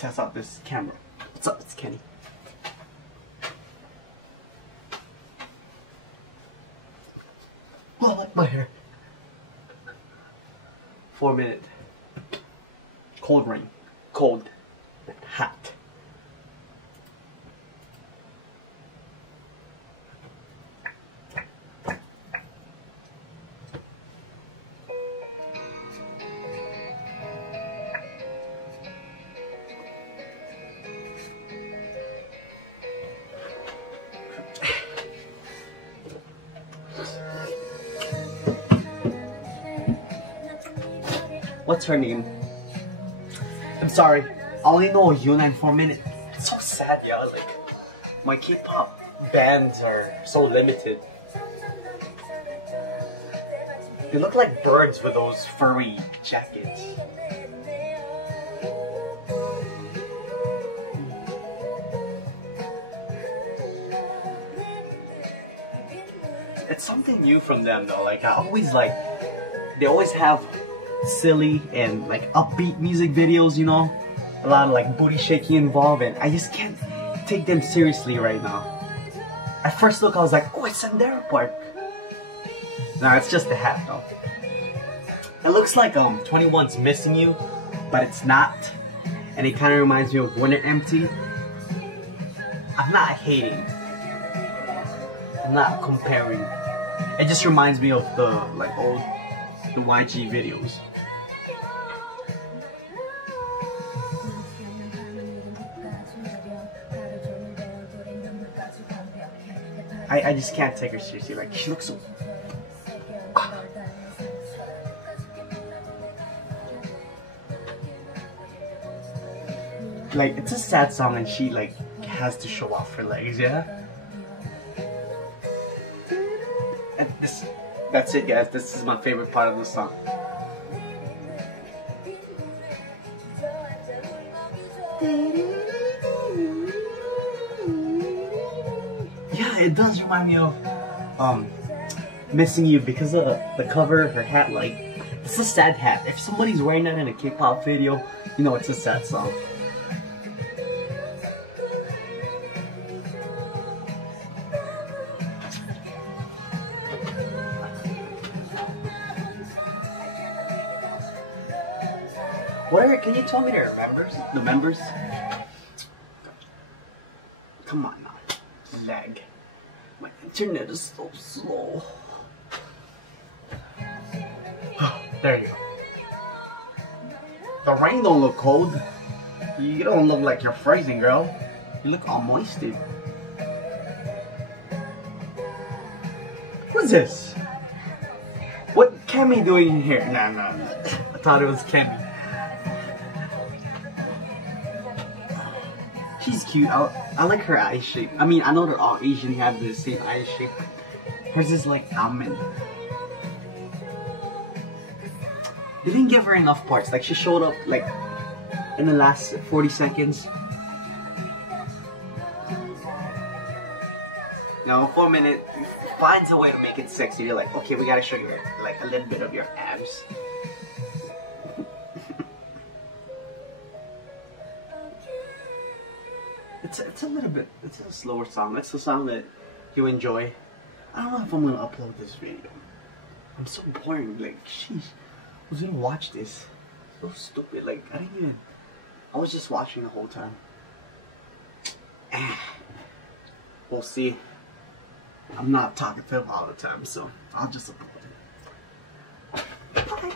test out this camera. What's up? It's Kenny. Oh, I like my hair. 4-minute. Cold rain. Cold. Hot. What's her name? I'm sorry. I only know Yuna and 4-minute. It's so sad, yeah. Like, my K-pop bands are so limited. They look like birds with those furry jackets. It's something new from them though. Like, they always have silly and like upbeat music videos, you know, a lot of like booty shaking involved, and I just can't take them seriously right now. At first look I was like, oh, it's Sandera Park. No, it's just a hat though. It looks like 21's Missing You, but it's not, and it kind of reminds me of Winter Empty. I'm not hating, I'm not comparing. It just reminds me of the like old YG videos. I just can't take her seriously. Like, she looks so... Like, it's a sad song and she like has to show off her legs, yeah? And that's it, guys. This is my favorite part of the song. Yeah, it does remind me of Missing You because of the cover, her hat. Like, it's a sad hat. If somebody's wearing that in a K-pop video, you know it's a sad song. Can you tell me their members? The members? Come on now. Lag. My internet is so slow. There you go. The rain don't look cold. You don't look like you're freezing, girl. You look all moisted. Who's this? What Kemi doing in here? Nah. I thought it was Kemi. She's cute. I like her eye shape. I mean, I know they're all Asian, have the same eye shape. Hers is like almond. They didn't give her enough parts. Like, she showed up like in the last 40 seconds. Now, 4-minute finds a way to make it sexy. They're like, okay, we gotta show you like a little bit of your abs. It's a little bit, it's a slower song. It's a song that you enjoy. I don't know if I'm gonna upload this video. I'm so boring, like, sheesh. Who's gonna watch this? So stupid, like, I was just watching the whole time. We'll see. I'm not talkative all the time, so I'll just upload it. Bye.